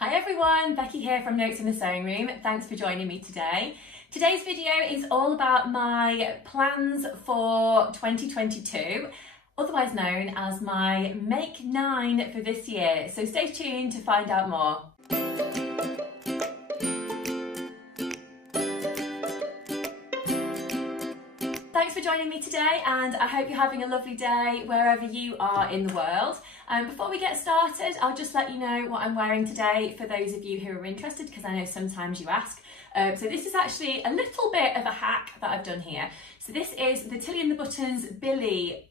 Hi everyone, Becky here from Notes in the Sewing Room. Thanks for joining me today. Today's video is all about my plans for 2022, otherwise known as my Make 9 for this year. So stay tuned to find out more. Thanks for joining me today, and I hope you're having a lovely day wherever you are in the world. Before we get started, I'll just let you know what I'm wearing today for those of you who are interested, because I know sometimes you ask. So this is actually a little bit of a hack that I've done here. So this is the Tilly and the Buttons Billy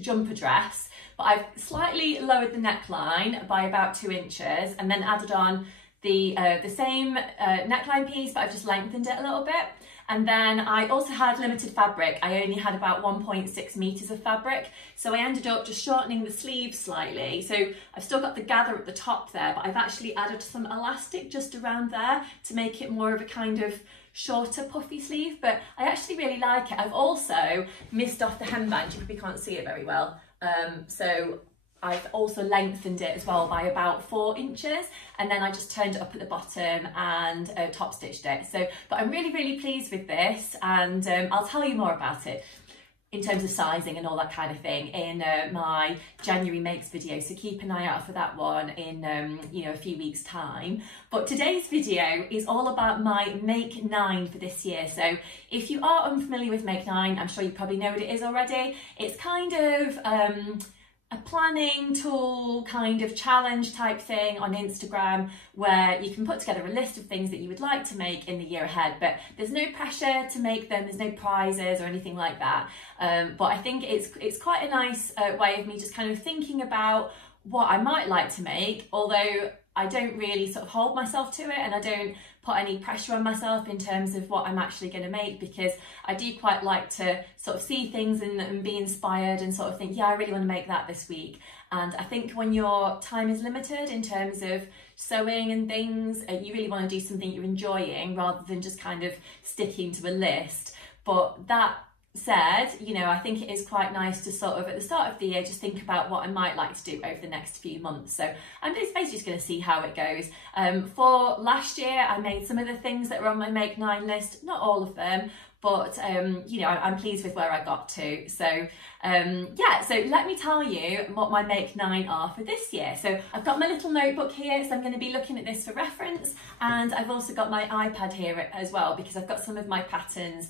jumper dress, but I've slightly lowered the neckline by about 2 inches and then added on the same neckline piece, but I've just lengthened it a little bit. And then I also had limited fabric. I only had about 1.6 meters of fabric. So I ended up just shortening the sleeves slightly. So I've still got the gather at the top there, but I've actually added some elastic just around there to make it more of a kind of shorter puffy sleeve, but I actually really like it. I've also missed off the hemband. You probably can't see it very well. So I've also lengthened it as well by about 4 inches, and then I just turned it up at the bottom and top stitched it. So, but I'm really pleased with this, and I'll tell you more about it in terms of sizing and all that kind of thing in my January makes video. So keep an eye out for that one in a few weeks time. But today's video is all about my Make 9 for this year. So if you are unfamiliar with Make 9, I'm sure you probably know what it is already. It's kind of a planning tool kind of challenge type thing on Instagram, where you can put together a list of things that you would like to make in the year ahead, but there's no pressure to make them, there's no prizes or anything like that. But I think it's quite a nice way of me just kind of thinking about what I might like to make, although I don't really sort of hold myself to it, and I don't put any pressure on myself in terms of what I'm actually going to make, because I do quite like to sort of see things and be inspired and sort of think, yeah, I really want to make that this week. And I think when your time is limited in terms of sewing and things, you really want to do something you're enjoying rather than just kind of sticking to a list. But that said, I think it is quite nice to sort of at the start of the year just think about what I might like to do over the next few months. So I'm basically just going to see how it goes. For last year, I made some of the things that were on my Make 9 list, not all of them, but I'm pleased with where I got to. So yeah, so let me tell you what my Make 9 are for this year. So I've got my little notebook here, so I'm going to be looking at this for reference, and I've also got my iPad here as well, because I've got some of my patterns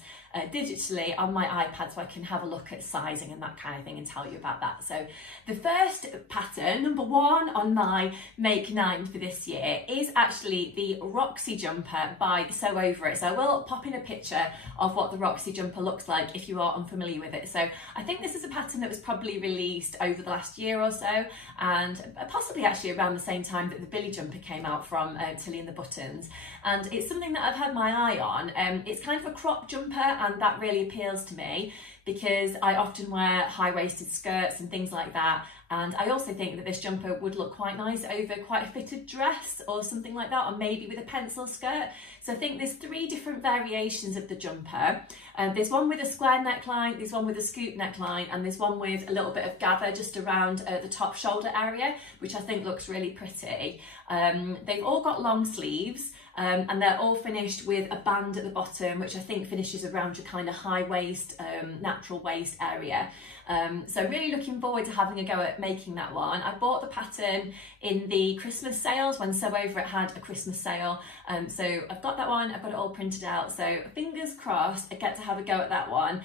digitally on my iPad, so I can have a look at sizing and that kind of thing and tell you about that. So the first pattern, number 1 on my Make 9 for this year, is actually the Roxy Jumper by Sew Over It. So I will pop in a picture of what the Roxy Jumper looks like if you are unfamiliar with it. So I think this is a pattern that was probably released over the last year or so, and possibly actually around the same time that the Billy Jumper came out from Tilly and the Buttons. And it's something that I've had my eye on. It's kind of a crop jumper, and that really appeals to me because I often wear high-waisted skirts and things like that, and I also think that this jumper would look quite nice over quite a fitted dress or something like that, or maybe with a pencil skirt. So I think there's 3 different variations of the jumper. There's one with a square neckline, there's one with a scoop neckline, and there's one with a little bit of gather just around the top shoulder area, which I think looks really pretty. They've all got long sleeves, and they're all finished with a band at the bottom, which I think finishes around your kind of high waist, natural waist area. So really looking forward to having a go at making that one. I bought the pattern in the Christmas sales when Sew Over It had a Christmas sale. So I've got that one, I've got it all printed out. So fingers crossed I get to have a go at that one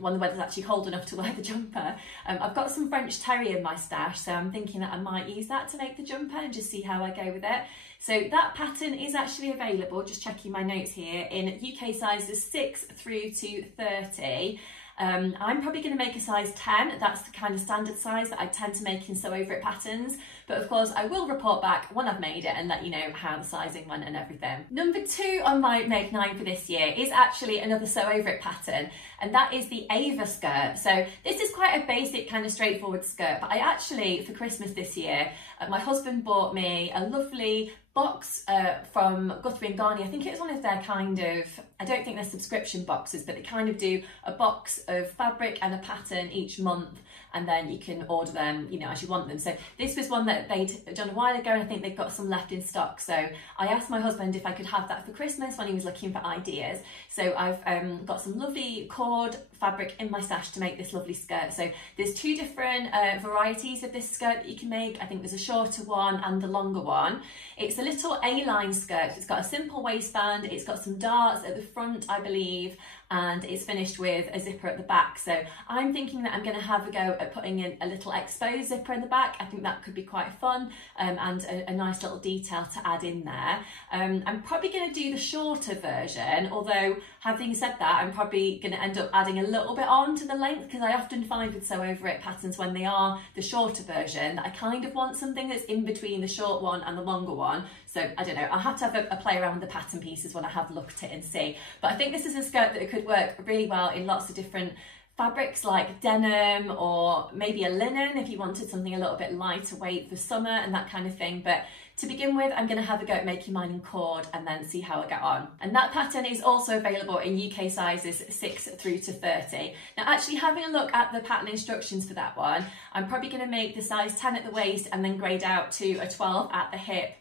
when the weather's actually cold enough to wear the jumper. I've got some French Terrier in my stash, so I'm thinking that I might use that to make the jumper and just see how I go with it. So that pattern is actually available, just checking my notes here, in UK sizes 6 through to 30. I'm probably going to make a size 10. That's the kind of standard size that I tend to make in Sew Over It patterns. But of course, I will report back when I've made it and let you know how the sizing went and everything. Number 2 on my Make 9 for this year is actually another Sew Over It pattern, and that is the Ava Skirt. So this is quite a basic kind of straightforward skirt, but I actually, for Christmas this year, my husband bought me a lovely box from Guthrie & Garney. I think it was one of their kind of, I don't think they're subscription boxes, but they kind of do a box of fabric and a pattern each month. and then you can order them, you know, as you want them. So this was one that they'd done a while ago, and I think they've got some left in stock. So I asked my husband if I could have that for Christmas when he was looking for ideas. So I've got some lovely cord fabric in my stash to make this lovely skirt. So there's two different varieties of this skirt that you can make. I think there's a shorter one and the longer one. It's a little A-line skirt. It's got a simple waistband, it's got some darts at the front, I believe, and it's finished with a zipper at the back. So I'm thinking that I'm going to have a go at putting in a little exposed zipper in the back. I think that could be quite fun, and a nice little detail to add in there. I'm probably going to do the shorter version, although having said that, I'm probably going to end up adding a little bit on to the length, because I often find with Sew Over It patterns, when they are the shorter version, that I kind of want something that's in between the short one and the longer one. So I don't know, I'll have to have a play around with the pattern pieces when I have looked at it and see. But I think this is a skirt that could work really well in lots of different fabrics, like denim or maybe a linen if you wanted something a little bit lighter weight for summer and that kind of thing. But to begin with, I'm going to have a go at making mine in cord and then see how I get on. And that pattern is also available in UK sizes 6 through to 30. Now, actually having a look at the pattern instructions for that one, I'm probably going to make the size 10 at the waist and then grade out to a 12 at the hip.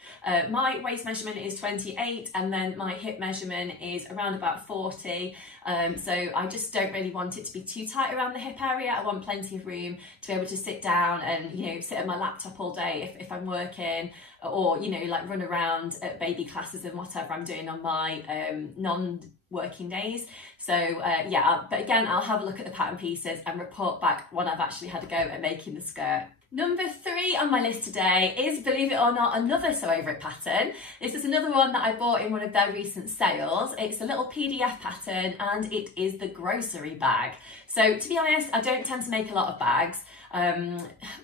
My waist measurement is 28 and then my hip measurement is around about 40. So I just don't really want it to be too tight around the hip area. I want plenty of room to be able to sit down and, you know, sit at my laptop all day if I'm working, or, you know, like run around at baby classes and whatever I'm doing on my non-working days. So yeah, but again, I'll have a look at the pattern pieces and report back when I've actually had a go at making the skirt. Number 3 on my list today is, believe it or not, another Sew Over It pattern. This is another one that I bought in one of their recent sales. It's a little PDF pattern and it is the grocery bag. So to be honest, I don't tend to make a lot of bags.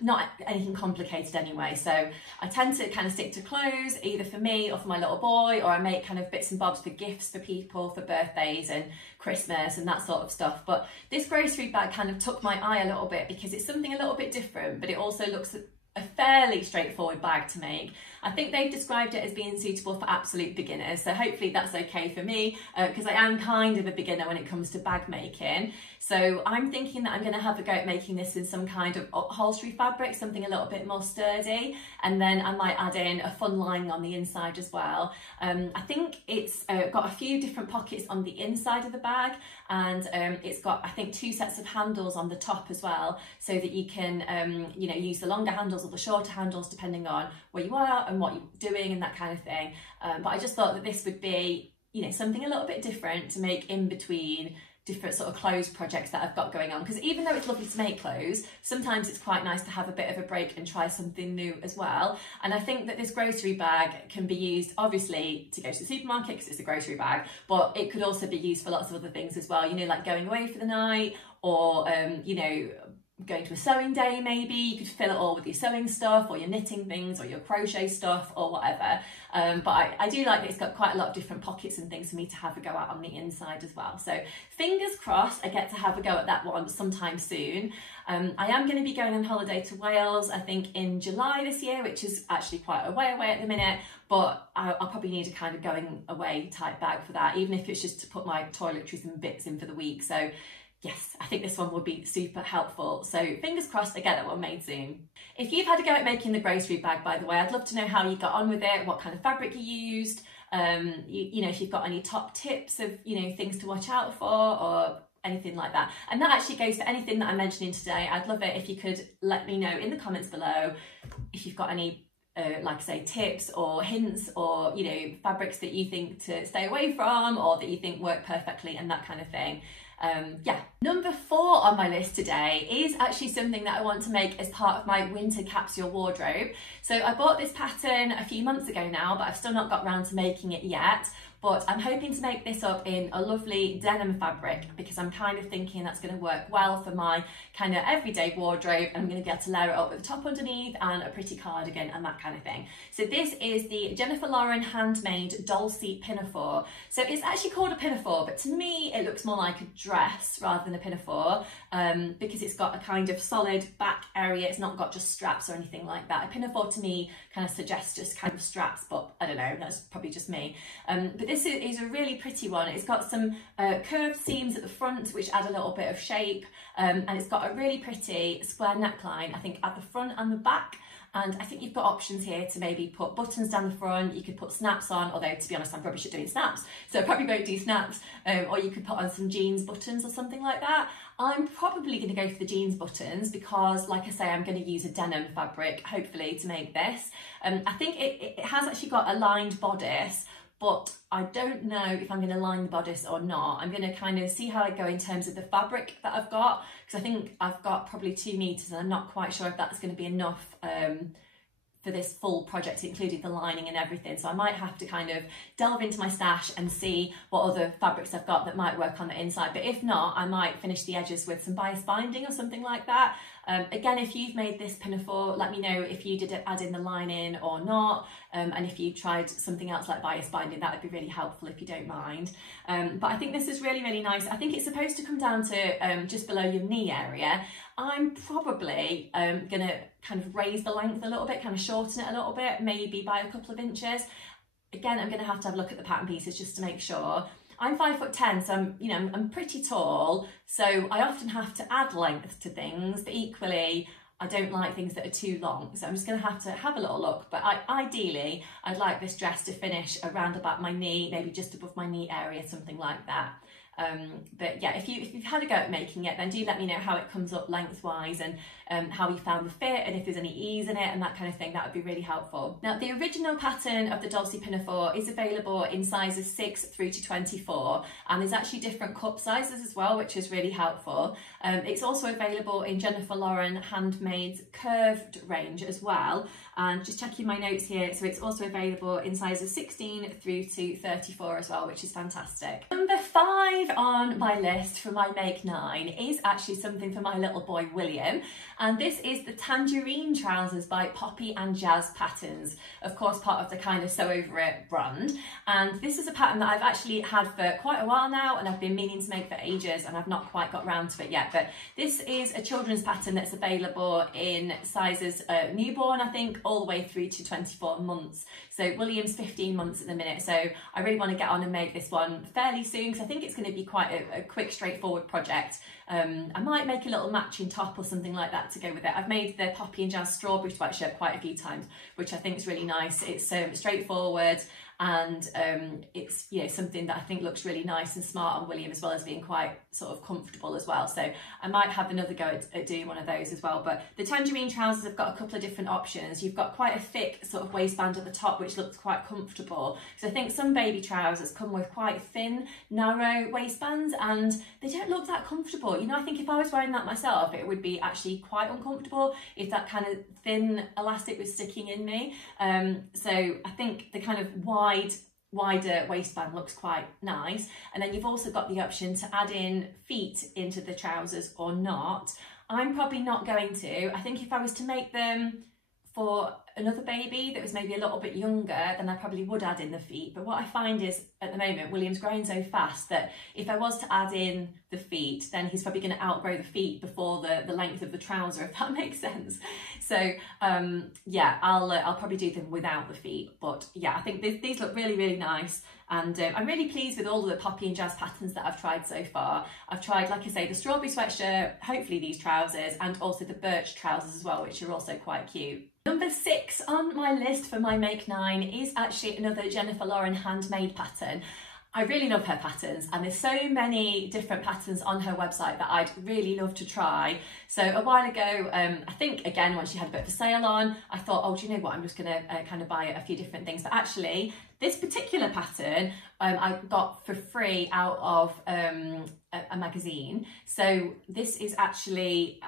Not anything complicated anyway, so I tend to kind of stick to clothes, either for me or for my little boy, or I make kind of bits and bobs for gifts for people for birthdays and Christmas and that sort of stuff. But this grocery bag kind of took my eye a little bit because it's something a little bit different, but it also looks a fairly straightforward bag to make. I think they've described it as being suitable for absolute beginners, so hopefully that's okay for me, because I am kind of a beginner when it comes to bag making. So I'm thinking that I'm going to have a go at making this in some kind of upholstery fabric, something a little bit more sturdy, and then I might add in a fun lining on the inside as well. I think it's got a few different pockets on the inside of the bag, and it's got, I think, 2 sets of handles on the top as well, so that you can you know, use the longer handles or the shorter handles depending on where you are and what you're doing and that kind of thing. But I just thought that this would be, you know, something a little bit different to make in between different sort of clothes projects that I've got going on, because even though it's lovely to make clothes, sometimes it's quite nice to have a bit of a break and try something new as well. And I think that this grocery bag can be used obviously to go to the supermarket because it's a grocery bag, but it could also be used for lots of other things as well, you know, like going away for the night, or you know, going to a sewing day maybe. You could fill it all with your sewing stuff or your knitting things or your crochet stuff or whatever. But I do like that it's got quite a lot of different pockets and things for me to have a go at on the inside as well. So fingers crossed I get to have a go at that one sometime soon. I am going to be going on holiday to Wales, I think in July this year, which is actually quite a way away at the minute, but I'll probably need a kind of going away type bag for that, even if it's just to put my toiletries and bits in for the week. So yes, I think this one would be super helpful. So fingers crossed I get that one made soon. If you've had a go at making the grocery bag, by the way, I'd love to know how you got on with it, what kind of fabric you used, you know, if you've got any top tips of, you know, things to watch out for or anything like that. And that actually goes for anything that I'm mentioning today. I'd love it if you could let me know in the comments below if you've got any like I say, tips or hints or, you know, fabrics that you think to stay away from or that you think work perfectly and that kind of thing. Yeah. Number 4 on my list today is actually something that I want to make as part of my winter capsule wardrobe. So I bought this pattern a few months ago now, but I've still not got around to making it yet. But I'm hoping to make this up in a lovely denim fabric because I'm kind of thinking that's going to work well for my kind of everyday wardrobe, and I'm going to be able to layer it up with a top underneath and a pretty cardigan and that kind of thing. So this is the Jennifer Lauren handmade Dulcie Pinafore. So it's actually called a pinafore, but to me it looks more like a dress rather than a pinafore because it's got a kind of solid back area. It's not got just straps or anything like that. A pinafore to me kind of suggests just kind of straps, but I don't know, that's probably just me. But But this is a really pretty one. It's got some curved seams at the front which add a little bit of shape, and it's got a really pretty square neckline, I think, at the front and the back. And I think you've got options here to maybe put buttons down the front. You could put snaps on, although to be honest, I'm rubbish at doing snaps, so I probably won't do snaps. Or you could put on some jeans buttons or something like that. I'm probably going to go for the jeans buttons because, like I say, I'm going to use a denim fabric, hopefully, to make this. I think it has actually got a lined bodice, but I don't know if I'm going to line the bodice or not. I'm going to kind of see how I go in terms of the fabric that I've got, because I think I've got probably 2 meters and I'm not quite sure if that's going to be enough for this full project, including the lining and everything. So I might have to kind of delve into my stash and see what other fabrics I've got that might work on the inside. But if not, I might finish the edges with some bias binding or something like that. Again, if you've made this pinafore, let me know if you did add in the lining or not, and if you tried something else like bias binding, that would be really helpful if you don't mind. But I think this is really, really nice. I think it's supposed to come down to just below your knee area. I'm probably gonna kind of raise the length a little bit, kind of shorten it a little bit, maybe by a couple of inches. Again, I'm gonna have to have a look at the pattern pieces just to make sure. I'm 5'10", so I'm pretty tall, so I often have to add length to things, but equally I don't like things that are too long, so I'm just going to have a little look. But ideally I'd like this dress to finish around about my knee, maybe just above my knee area, something like that. But yeah, if you've had a go at making it, then do let me know how it comes up lengthwise and how you found the fit and if there's any ease in it and that kind of thing. That would be really helpful. Now, the original pattern of the Roxy Pinafore is available in sizes 6 through to 24, and there's actually different cup sizes as well, which is really helpful. It's also available in Jennifer Lauren Handmade's curved range as well, and just checking my notes here, so it's also available in sizes 16 through to 34 as well, which is fantastic. Number 5 on my list for my Make 9 is actually something for my little boy William, and this is the Tangerine Trousers by Poppy and Jazz Patterns, of course part of the kind of Sew Over It brand. And this is a pattern that I've actually had for quite a while now, and I've been meaning to make for ages, and I've not quite got round to it yet. But this is a children's pattern that's available in sizes newborn, I think, all the way through to 24 months. So William's 15 months at the minute, so I really want to get on and make this one fairly soon, because I think it's going to be quite a quick, straightforward project. I might make a little matching top or something like that to go with it. I've made the Poppy and Jazz strawberry sweatshirt quite a few times, which I think is really nice. It's straightforward, and it's something that I think looks really nice and smart on William, as well as being quite sort of comfortable as well. So I might have another go at doing one of those as well. But the Tangerine Trousers have got a couple of different options. You've got quite a thick sort of waistband at the top, which looks quite comfortable. So I think some baby trousers come with quite thin, narrow waistbands, and they don't look that comfortable. I think if I was wearing that myself, it would be actually quite uncomfortable if that kind of thin elastic was sticking in me. So I think the kind of wider waistband looks quite nice. And then you've also got the option to add in feet into the trousers or not. I'm probably not going to. I think if I was to make them for another baby that was maybe a little bit younger, then I probably would add in the feet. But what I find is, at the moment, William's growing so fast that if I was to add in the feet, then he's probably going to outgrow the feet before the length of the trouser, if that makes sense. So yeah, I'll probably do them without the feet. But yeah, I think these look really, really nice. And I'm really pleased with all of the Poppy and Jazz patterns that I've tried so far. I've tried, like I say, the strawberry sweatshirt, hopefully these trousers, and also the birch trousers as well, which are also quite cute. Number 6 on my list for my Make 9 is actually another Jennifer Lauren handmade pattern. I really love her patterns, and there's so many different patterns on her website that I'd really love to try. So a while ago, I think again when she had a bit of a sale on, I thought, oh, do you know what, I'm just gonna kind of buy a few different things. But actually this particular pattern I got for free out of a magazine. So this is actually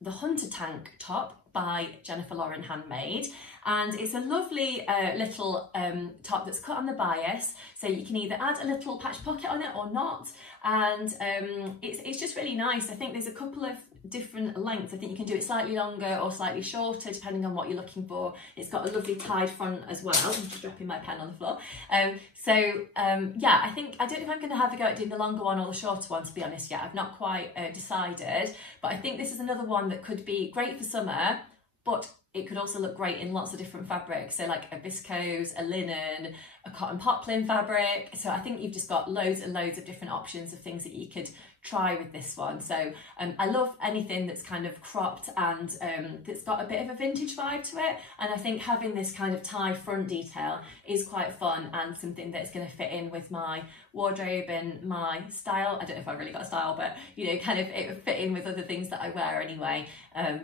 the Hunter Tank top by Jennifer Lauren Handmade, and it's a lovely little top that's cut on the bias, so you can either add a little patch pocket on it or not, and it's just really nice. I think there's a couple of different lengths. I think you can do it slightly longer or slightly shorter depending on what you're looking for. It's got a lovely tied front as well. I'm just dropping my pen on the floor. Yeah, I don't know if I'm going to have a go at doing the longer one or the shorter one, to be honest, yet. I've not quite decided, but I think this is another one that could be great for summer, but it could also look great in lots of different fabrics, so like a viscose, a linen, a cotton poplin fabric. So I think you've just got loads and loads of different options of things that you could try with this one. So I love anything that's kind of cropped and that's got a bit of a vintage vibe to it, and I think having this kind of tie front detail is quite fun and something that's going to fit in with my wardrobe and my style. I don't know if I really got a style, but you know, kind of it would fit in with other things that I wear anyway.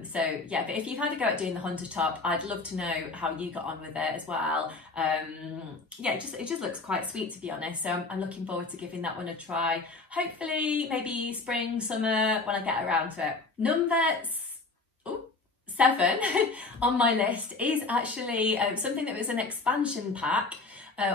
So yeah, but if you've had a go at doing the hunter top, I'd love to know how you got on with it as well. Yeah, it just looks quite sweet, to be honest, so I'm looking forward to giving that one a try. Hopefully maybe spring, summer, when I get around to it. Number 7 on my list is actually something that was an expansion pack,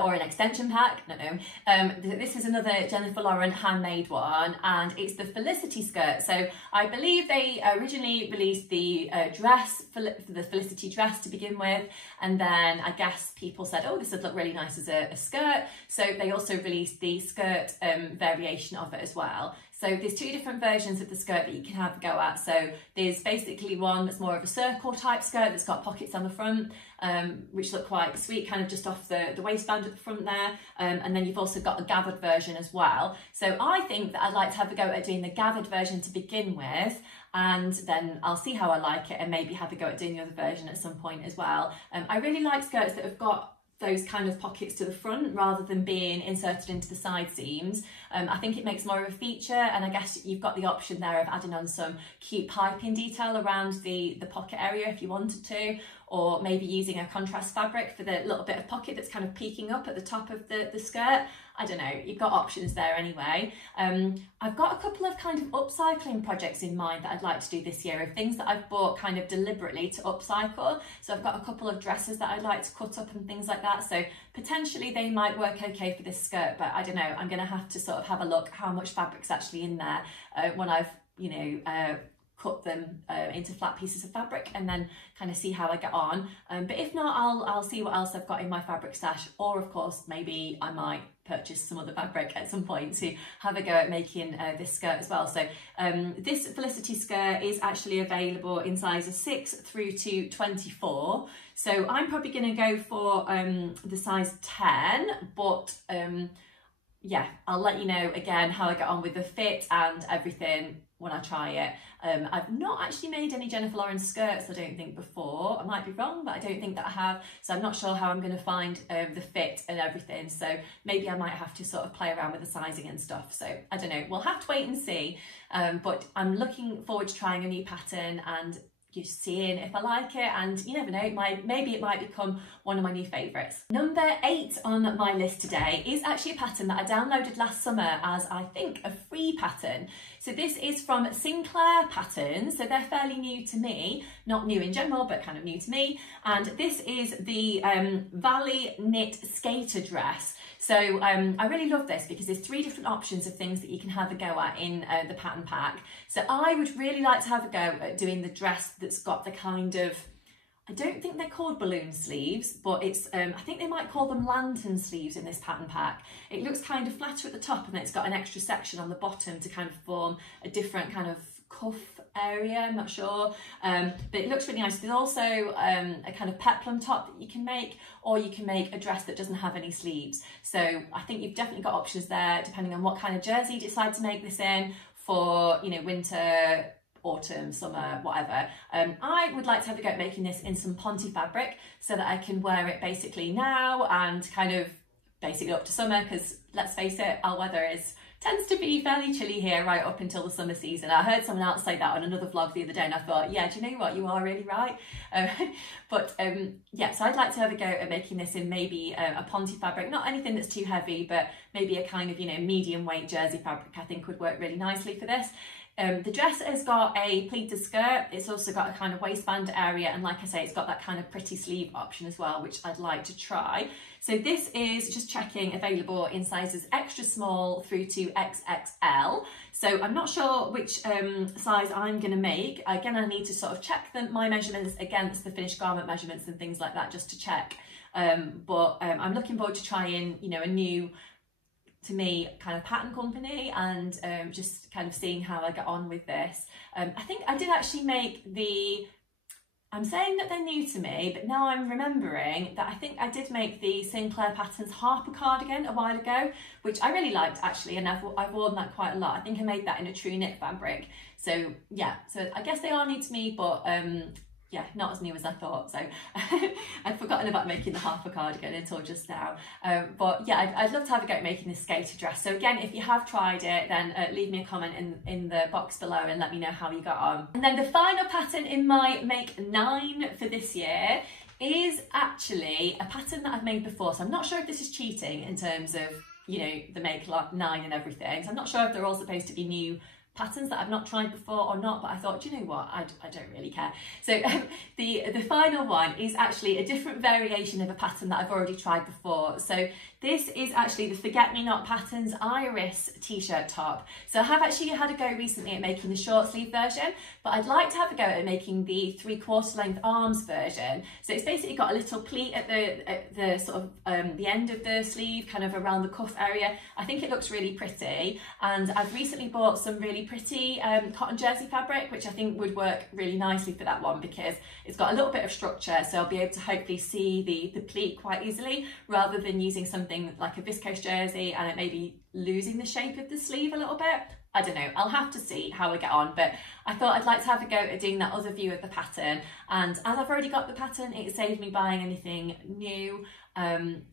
or an extension pack, I don't know. This is another Jennifer Lauren handmade one, and it's the Felicity Skirt. So I believe they originally released the dress, the Felicity dress to begin with, and then I guess people said, oh, this would look really nice as a skirt, so they also released the skirt variation of it as well. So there's 2 different versions of the skirt that you can have a go at. So there's basically one that's more of a circle type skirt that's got pockets on the front, which look quite sweet, kind of just off the waistband at the front there. And then you've also got a gathered version as well. So I think that I'd like to have a go at doing the gathered version to begin with, and then I'll see how I like it and maybe have a go at doing the other version at some point as well. I really like skirts that have got those kind of pockets to the front rather than being inserted into the side seams. I think it makes more of a feature, and I guess you've got the option there of adding on some cute piping detail around the pocket area if you wanted to, or maybe using a contrast fabric for the little bit of pocket that's kind of peeking up at the top of the skirt. I don't know, you've got options there anyway. I've got a couple of kind of upcycling projects in mind that I'd like to do this year, of things that I've bought kind of deliberately to upcycle. So I've got a couple of dresses that I'd like to cut up and things like that. So potentially they might work okay for this skirt, but I don't know, I'm gonna have to sort of have a look how much fabric's actually in there when I've, you know, cut them into flat pieces of fabric, and then kind of see how I get on. But if not, I'll see what else I've got in my fabric stash, or of course maybe I might purchase some other fabric at some point to have a go at making this skirt as well. So this Felicity skirt is actually available in sizes 6 through to 24. So I'm probably going to go for the size 10, but yeah, I'll let you know again how I get on with the fit and everything when I try it. I've not actually made any Jennifer Lauren skirts, I don't think, before. I might be wrong, but I don't think that I have. So I'm not sure how I'm going to find the fit and everything. So maybe I might have to sort of play around with the sizing and stuff. So I don't know, we'll have to wait and see. But I'm looking forward to trying a new pattern and just seeing if I like it, and you never know, maybe it might become one of my new favourites. Number 8 on my list today is actually a pattern that I downloaded last summer as, I think, a free pattern. So this is from Sinclair Patterns, so they're fairly new to me, not new in general, but kind of new to me, and this is the Valley Knit Skater Dress. So I really love this because there's 3 different options of things that you can have a go at in the pattern pack. So I would really like to have a go at doing the dress that's got the kind of, I don't think they're called balloon sleeves, but it's I think they might call them lantern sleeves in this pattern pack. It looks kind of flatter at the top, and then it's got an extra section on the bottom to kind of form a different kind of cuff area, I'm not sure, but it looks really nice. There's also a kind of peplum top that you can make, or you can make a dress that doesn't have any sleeves. So I think you've definitely got options there depending on what kind of jersey you decide to make this in for, you know, winter, autumn, summer, whatever. I would like to have a go at making this in some Ponte fabric so that I can wear it basically now and kind of basically up to summer, because let's face it, our weather tends to be fairly chilly here right up until the summer season. I heard someone else say that on another vlog the other day, and I thought, yeah, do you know what, you are really right. Yeah, so I'd like to have a go at making this in maybe a Ponte fabric, not anything that's too heavy, but maybe a kind of, you know, medium weight jersey fabric I think would work really nicely for this. The dress has got a pleated skirt, it's also got a kind of waistband area, and like I say, it's got that kind of pretty sleeve option as well, which I'd like to try. So this is, just checking, available in sizes extra small through to XXL. So I'm not sure which size I'm going to make. Again, I need to sort of check my measurements against the finished garment measurements and things like that just to check. But I'm looking forward to trying, you know, a new, to me, kind of pattern company, and just kind of seeing how I get on with this. I think I did actually make the I'm saying that they're new to me, but now I'm remembering that I think I did make the Sinclair Patterns Harper cardigan a while ago, which I really liked actually, and I've worn that quite a lot. I think I made that in a true knit fabric. So yeah, so I guess they are new to me, but yeah, not as new as I thought. So I'd forgotten about making the Harper cardigan until just now. But yeah, I'd love to have a go at making this skater dress. So again, if you have tried it, then leave me a comment in the box below and let me know how you got on. And then the final pattern in my make 9 for this year is actually a pattern that I've made before. So I'm not sure if this is cheating in terms of, you know, the make 9 and everything. So I'm not sure if they're all supposed to be new patterns that I've not tried before or not, but I thought, do you know what, I don't really care. So the final one is actually a different variation of a pattern that I've already tried before. So this is actually the Forget Me Not Patterns Iris t-shirt top. So I have actually had a go recently at making the short sleeve version, but I'd like to have a go at making the 3/4 length arms version. So it's basically got a little pleat at the sort of the end of the sleeve, kind of around the cuff area. I think it looks really pretty, and I've recently bought some really pretty cotton jersey fabric, which I think would work really nicely for that one because it's got a little bit of structure, so I'll be able to hopefully see the pleat quite easily, rather than using something like a viscose jersey and it maybe losing the shape of the sleeve a little bit. I don't know, I'll have to see how I get on, but I thought I'd like to have a go at doing that other view of the pattern, and as I've already got the pattern, it saved me buying anything new. And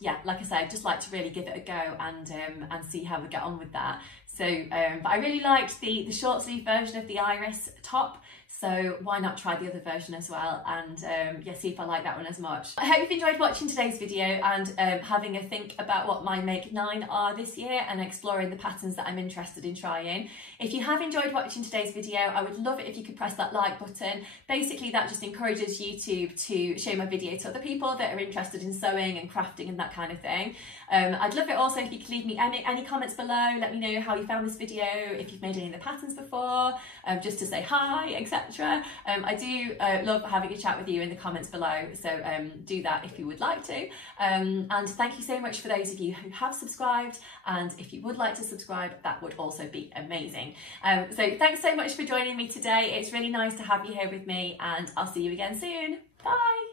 yeah, like I said, I'd just like to really give it a go and see how we get on with that. So but I really liked the short sleeve version of the Iris top, so why not try the other version as well, and yeah, see if I like that one as much. I hope you've enjoyed watching today's video and having a think about what my make 9 are this year and exploring the patterns that I'm interested in trying. If you have enjoyed watching today's video, I would love it if you could press that like button. Basically that just encourages YouTube to show my video to other people that are interested in sewing and crafting and that kind of thing. I'd love it also if you could leave me any comments below, let me know how you found this video, if you've made any of the patterns before, just to say hi, etc. I do love having a chat with you in the comments below, so do that if you would like to. And thank you so much for those of you who have subscribed, and if you would like to subscribe, that would also be amazing. So thanks so much for joining me today. It's really nice to have you here with me, and I'll see you again soon. Bye!